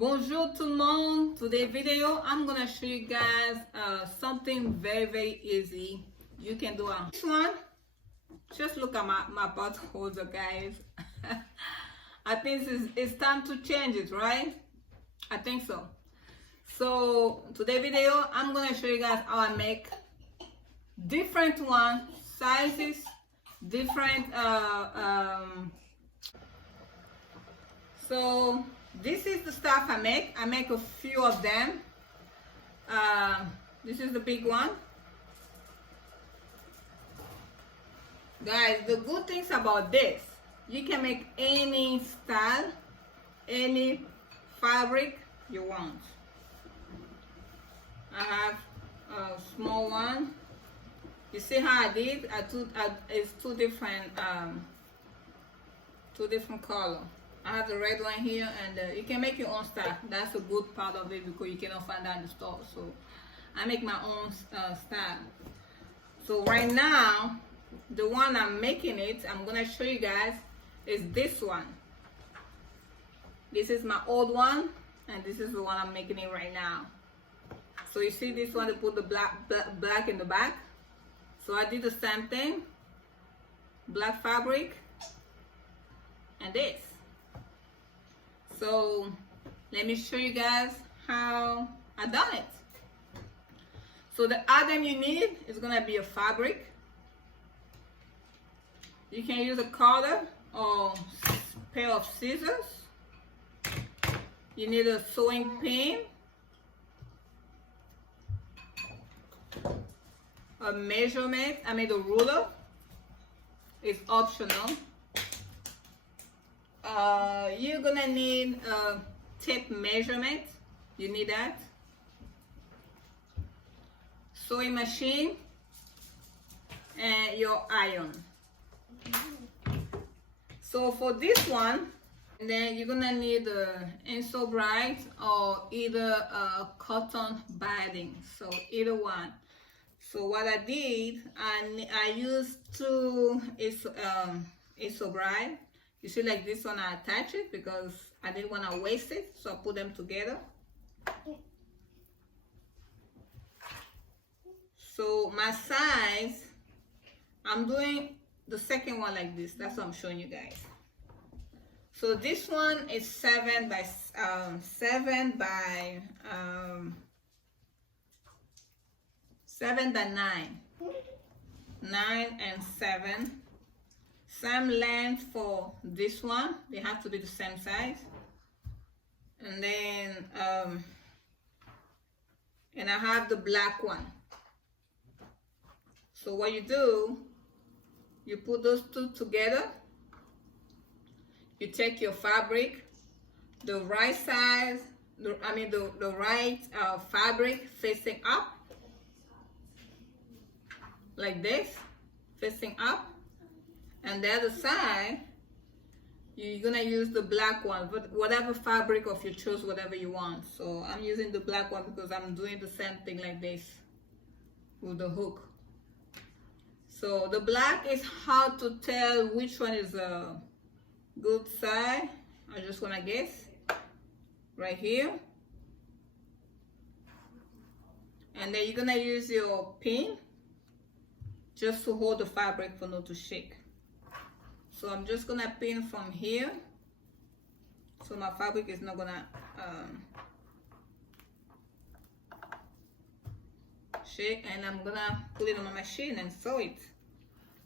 Bonjour tout le monde. Today's video I'm gonna show you guys something very easy you can do on this one. Just look at my potholder, guys. I think it's time to change it, right? I think so. So today's video I'm gonna show you guys how I make different sizes, different so this is the stuff I make. I make a few of them. This is the big one. Guys, the good things about this, you can make any style, any fabric you want. I have a small one. You see how I did? It's two different colors. I have the red one here, and you can make your own style. That's a good part of it because you cannot find that in the store. So I make my own style. So right now, the one I'm making it, I'm gonna show you guys, is this one. This is my old one, and this is the one I'm making it right now. So you see this one, they put the black in the back. So I did the same thing, black fabric, and this. So let me show you guys how I done it. So the item you need is gonna be a fabric. You can use a cutter or pair of scissors. You need a sewing pin, a measurement, the ruler is optional. You're gonna need a tape measurement. You need that. Sewing machine and your iron. So for this one, then you're gonna need an Insul bright or either a cotton batting. So either one. So what I did, I used two Insul bright. You see, like this one, I attach it because I didn't want to waste it, so I put them together. So my size, I'm doing the second one like this. That's what I'm showing you guys. So this one is 7 by 9. 9 and 7. Same length for this one. They have to be the same size. And then and I have the black one. So what you do, you put those two together. You take your fabric, the right size, the right fabric facing up, like this, facing up. And the other side, you're gonna use the black one, but whatever fabric of your choice, whatever you want. So I'm using the black one because I'm doing the same thing like this with the hook. So the black is hard to tell which one is a good side. I just wanna guess right here. And then you're gonna use your pin just to hold the fabric for not to shake. So I'm just gonna pin from here, so my fabric is not gonna shake, and I'm gonna put it on my machine and sew it.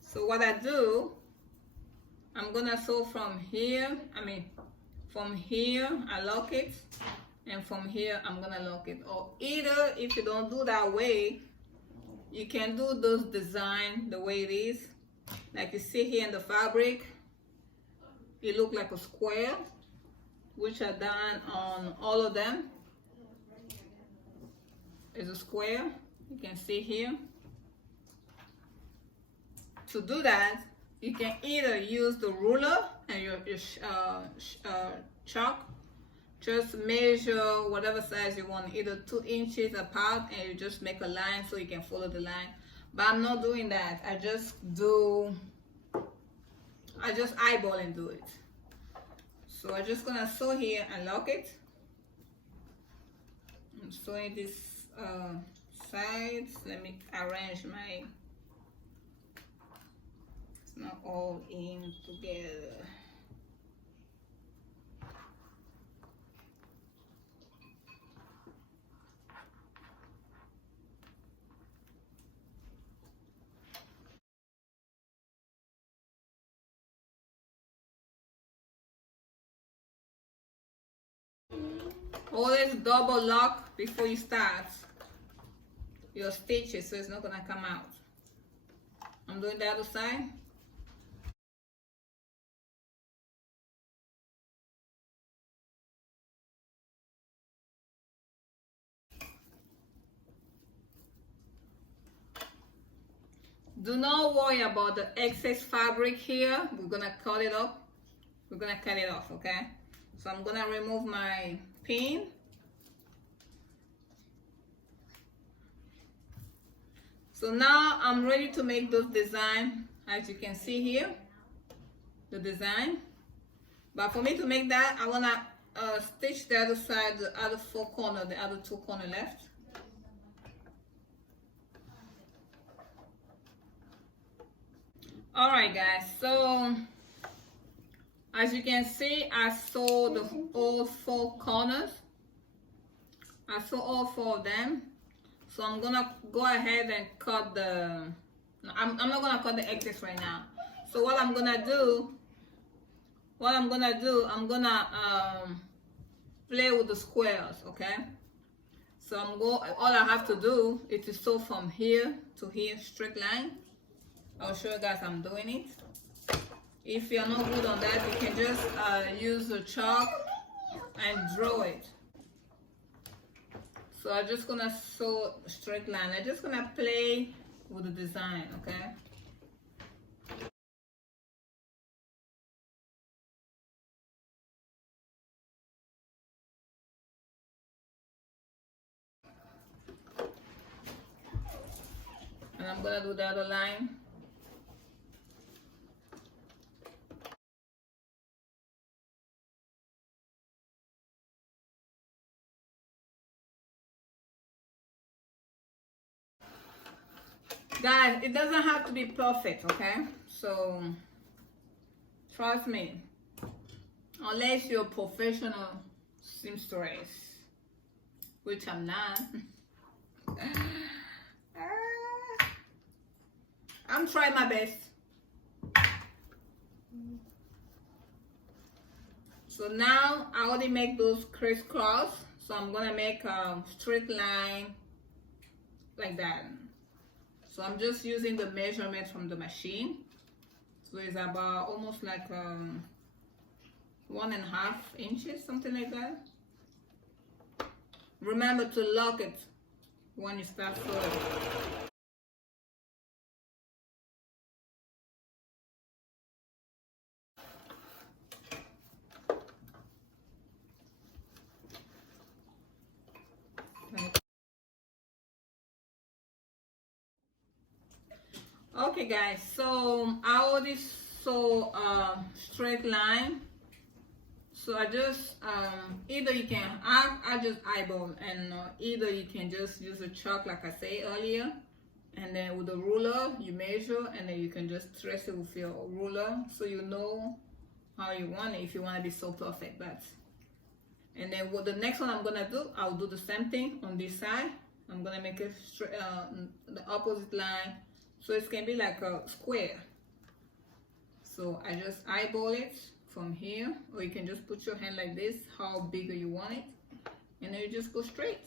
So what I do, I'm gonna sew from here. From here I lock it, and from here I'm gonna lock it. Or either, if you don't do that way, you can do those design the way it is. Like you see here in the fabric, it look like a square, which are done on all of them. It's a square, you can see here. To do that, you can either use the ruler and your chalk. Just measure whatever size you want, either 2 inches apart, and you just make a line so you can follow the line. But I'm not doing that. I just eyeball and do it. So I'm just gonna sew here and lock it. I'm sewing this sides. Let me arrange my, it's not all in together. Always double lock before you start your stitches so it's not gonna come out. I'm doing the other side. Do not worry about the excess fabric here. We're gonna cut it off. We're gonna cut it off, okay? So I'm gonna remove my pin. So now I'm ready to make those design. As you can see here, the design. But for me to make that, I wanna stitch the other side, the other four corner, the other two corner left. All right, guys. So as you can see, I sewed all four corners. I sewed all four of them. So I'm gonna go ahead and cut the, I'm not gonna cut the excess right now. So what I'm gonna do, I'm gonna play with the squares, okay? So all I have to do is to sew from here to here, straight line. I'll show you guys I'm doing it. If you're not good on that, you can just use the chalk and draw it. So I'm just gonna sew straight line. I'm just gonna play with the design, okay? And I'm gonna do the other line. Guys, it doesn't have to be perfect, okay? So trust me, unless you're a professional seamstress, which I'm not. I'm trying my best. So now I already make those crisscross, so I'm gonna make a straight line like that. So I'm just using the measurement from the machine. So it's about almost like 1.5 inches, something like that. Remember to lock it when you start sewing. Okay guys, so I already sew a straight line. So I just either you can I just eyeball, and either you can just use a chalk like I said earlier, and then with a ruler you measure, and then you can just trace it with your ruler so you know how you want it if you want to be so perfect. But and then what the next one I'm gonna do, I'll do the same thing on this side. I'm gonna make it straight the opposite line, so it can be like a square. So I just eyeball it from here, or you can just put your hand like this, how big you want it, and then you just go straight.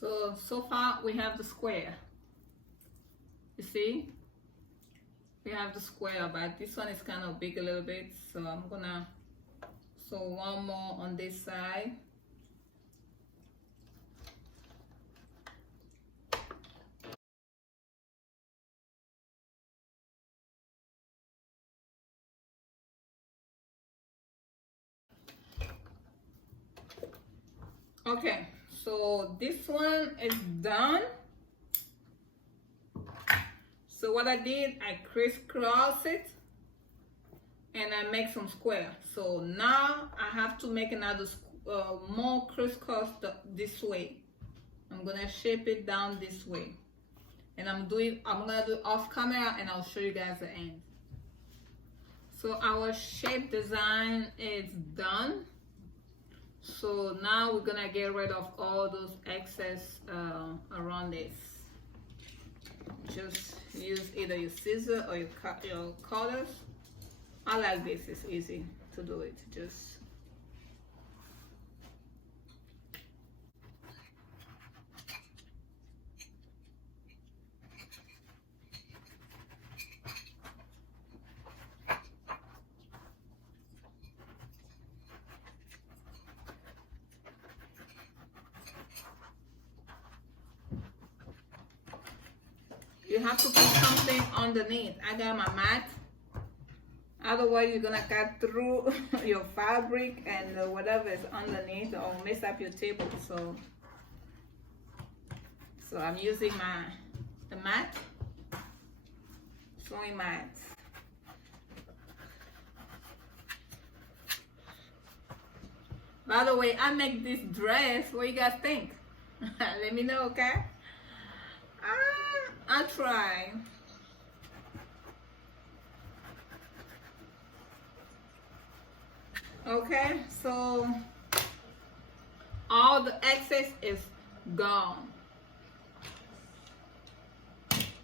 So far we have the square. You see? We have the square, but this one is kind of big a little bit, so I'm gonna sew one more on this side. Okay, so this one is done. So what I did, I crisscross it and I make some square. So now I have to make another more crisscross this way. I'm gonna shape it down this way, and I'm gonna do it off camera, and I'll show you guys the end. So our shape design is done. So now we're gonna get rid of all those excess around this. Just use either your scissor or your cutters. I like this, it's easy to do it. Just you have to put something underneath. I got my mat. Otherwise, you're gonna cut through your fabric and whatever is underneath, or mess up your table. So I'm using the mat, sewing mat. By the way, I make this dress. What you guys think? Let me know, okay? I'll try. Okay, so all the excess is gone.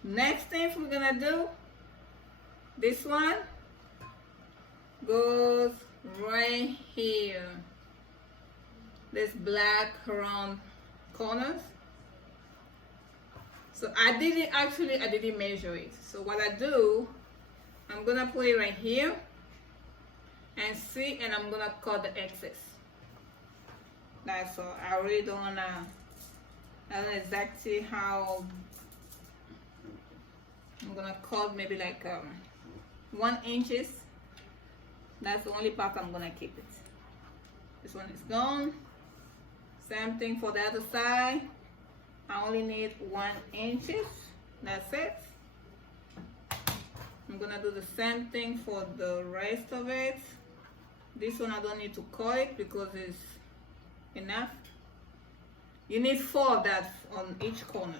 Next thing we're gonna do, this one goes right here. This black round corners. So I didn't measure it. So what I do, I'm gonna put it right here and see, and I'm gonna cut the excess. That's all. I really don't wanna, I don't know exactly how. I'm gonna cut maybe like 1 inch. That's the only part I'm gonna keep it. This one is gone. Same thing for the other side. I only need 1 inch. That's it. I'm gonna do the same thing for the rest of it. This one I don't need to cut it because it's enough. You need 4 of that on each corners.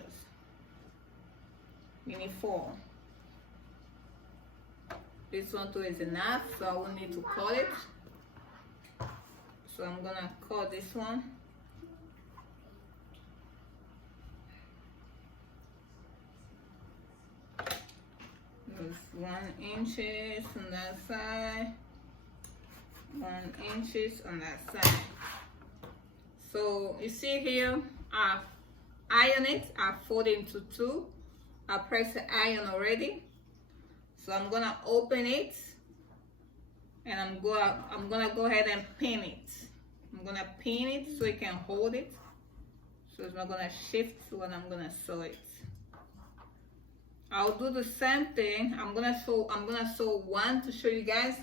You need 4. This one too is enough, so I won't need to cut it. So I'm gonna cut this one. There's 1 inch on that side, 1 inch on that side. So you see here, I iron it, I fold it into 2. I press the iron already. So I'm gonna open it, and I'm gonna go ahead and pin it. I'm gonna pin it so it can hold it. So it's not gonna shift when I'm gonna sew it. I'll do the same thing. I'm gonna sew 1 to show you guys,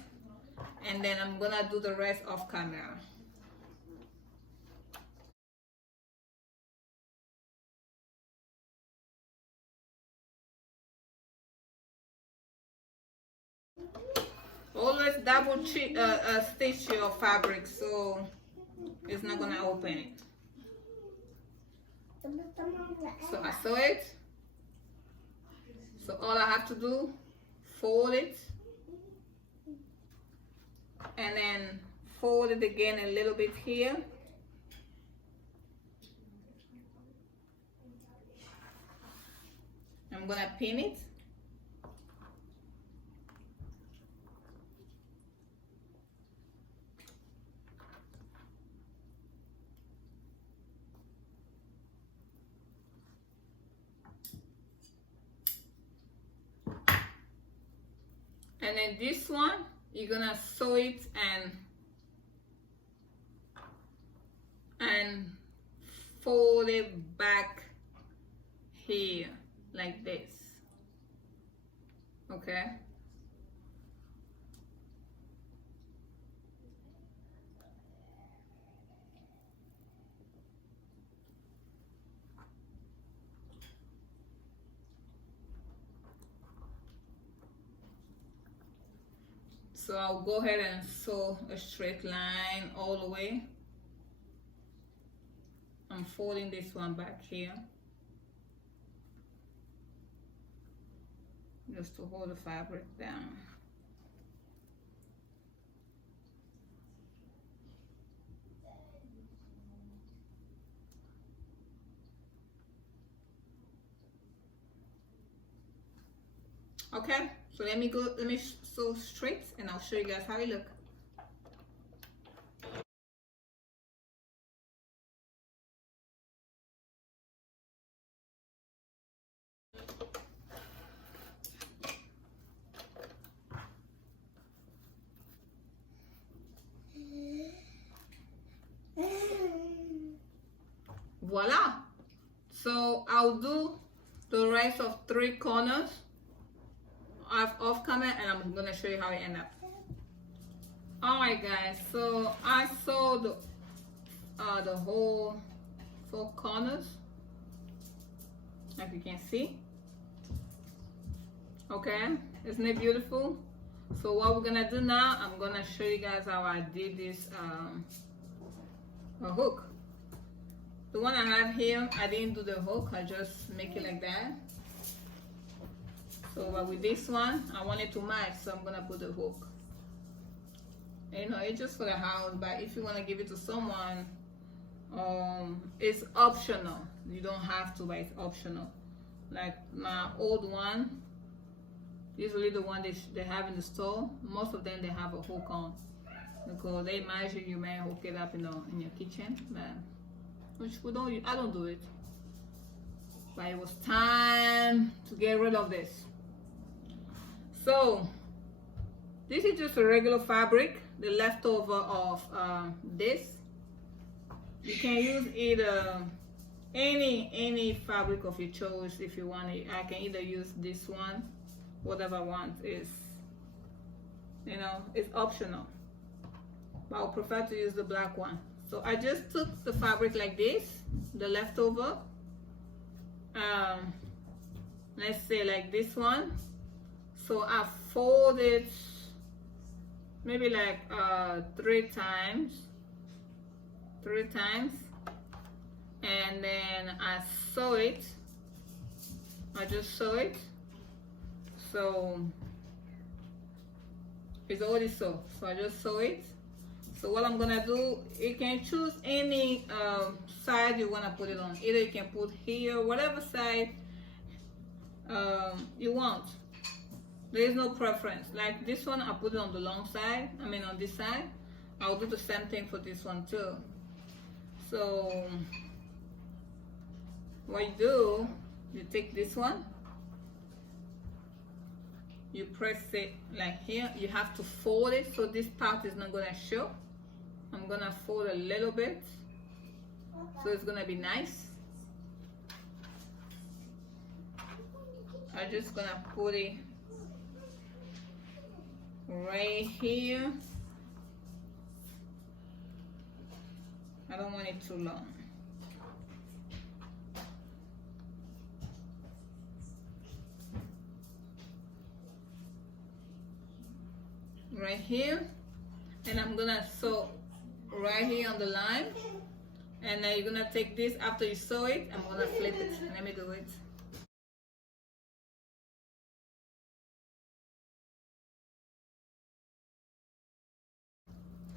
and then I'm gonna do the rest off camera. Always double stitch your fabric so it's not gonna open it. So I sew it. So all I have to do, fold it, and then fold it again a little bit here. I'm gonna pin it. And then this one, you're gonna sew it and fold it back here like this. Okay. So I'll go ahead and sew a straight line all the way. I'm folding this one back here just to hold the fabric down. Okay, so let me sew straight and I'll show you guys how it look. Voila! So I'll do the rest of 3 corners off camera and I'm gonna show you how it end up. Alright guys, so I sewed the whole 4 corners, like you can see. Okay, isn't it beautiful? So what we're gonna do now, I'm gonna show you guys how I did this a hook. The one I have here, I didn't do the hook, I just make it like that. So but with this one, I want it to match, so I'm gonna put the hook. You know, it's just for the house, but if you want to give it to someone, it's optional. You don't have to, but it's optional. Like my old one, usually the one they have in the store, most of them they have a hook on, because they imagine you may hook it up in your kitchen, but which we don't. I don't do it. But it was time to get rid of this. So this is just a regular fabric, the leftover of this. You can use either any fabric of your choice if you want it. I can either use this one, whatever I want. Is, you know, it's optional, but I prefer to use the black one. So I just took the fabric like this, the leftover, let's say like this one. So I fold it maybe like 3 times, and then I sew it. I just sew it. So it's already sewn, so I just sew it. So what I'm gonna do, you can choose any side you wanna put it on. Either you can put here, whatever side you want. There is no preference. Like this one, I put it on the long side. I mean on this side. I'll do the same thing for this one too. So what you do, you take this one, you press it like here. You have to fold it so this part is not gonna show. I'm gonna fold a little bit, so it's gonna be nice. I'm just gonna put it right here. I don't want it too long. Right here, and I'm gonna sew right here on the line, and then you're gonna take this after you sew it. I'm gonna flip it. Let me do it.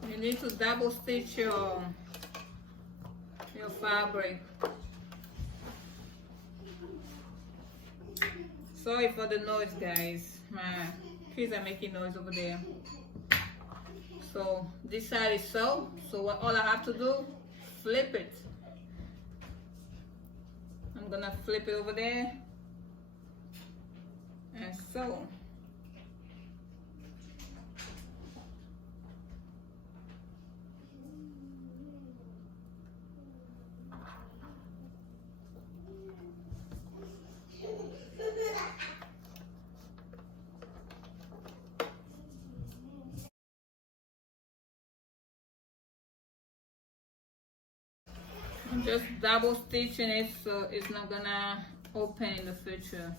You need to double stitch your fabric. Sorry for the noise, guys. My kids are making noise over there. So this side is sewn. So what all I have to do, flip it. I'm gonna flip it over there and sew. I'm just double stitching it so it's not gonna open in the future,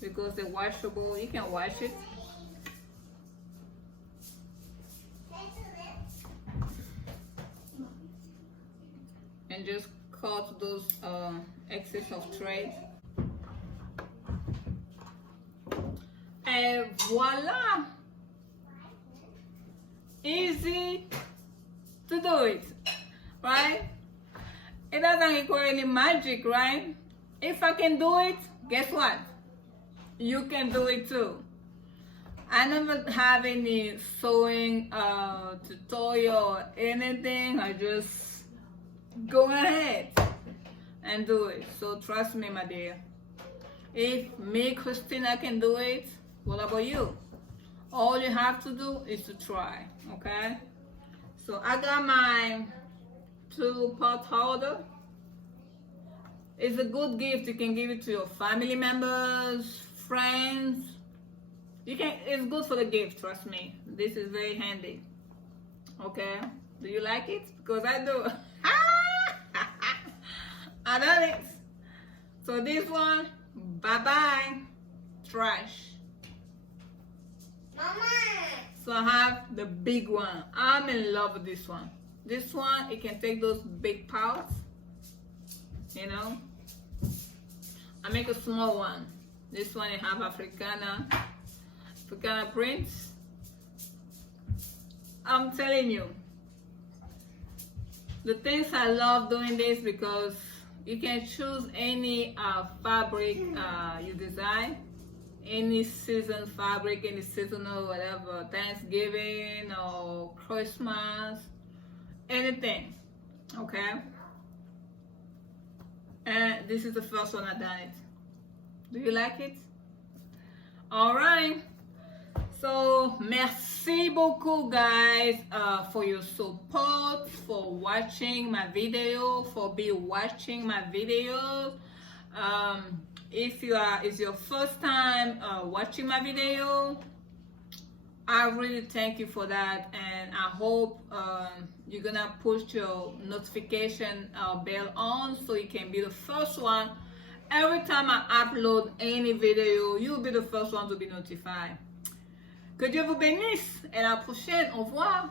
because they're washable. You can wash it. And just cut those excess of thread. And voila! Easy to do it, right? It doesn't require any magic, right? If I can do it, guess what? You can do it too. I never have any sewing tutorial or anything. I just go ahead and do it. So trust me, my dear. If me, Christina, can do it, what about you? All you have to do is to try, okay? So I got my Potholder. It's a good gift. You can give it to your family members, friends. It's good for the gift, trust me. This is very handy. Okay? Do you like it? Because I do. I love it. So this one, bye-bye. Trash. Mama. So I have the big one. I'm in love with this one. This one, it can take those big pouts, you know. I make a small one. This one, I have Africana prints. I'm telling you, the things I love doing this, because you can choose any fabric you design, any season fabric, any seasonal whatever, Thanksgiving or Christmas, anything, okay? And this is the first one I done it. Do you like it? All right. So merci beaucoup, guys, for your support, for watching my video, for watching my videos. If it's your first time watching my video, I really thank you for that, and I hope you're gonna push your notification bell on so you can be the first one. Every time I upload any video, you'll be the first one to be notified. Que Dieu vous bénisse et à la prochaine. Au revoir.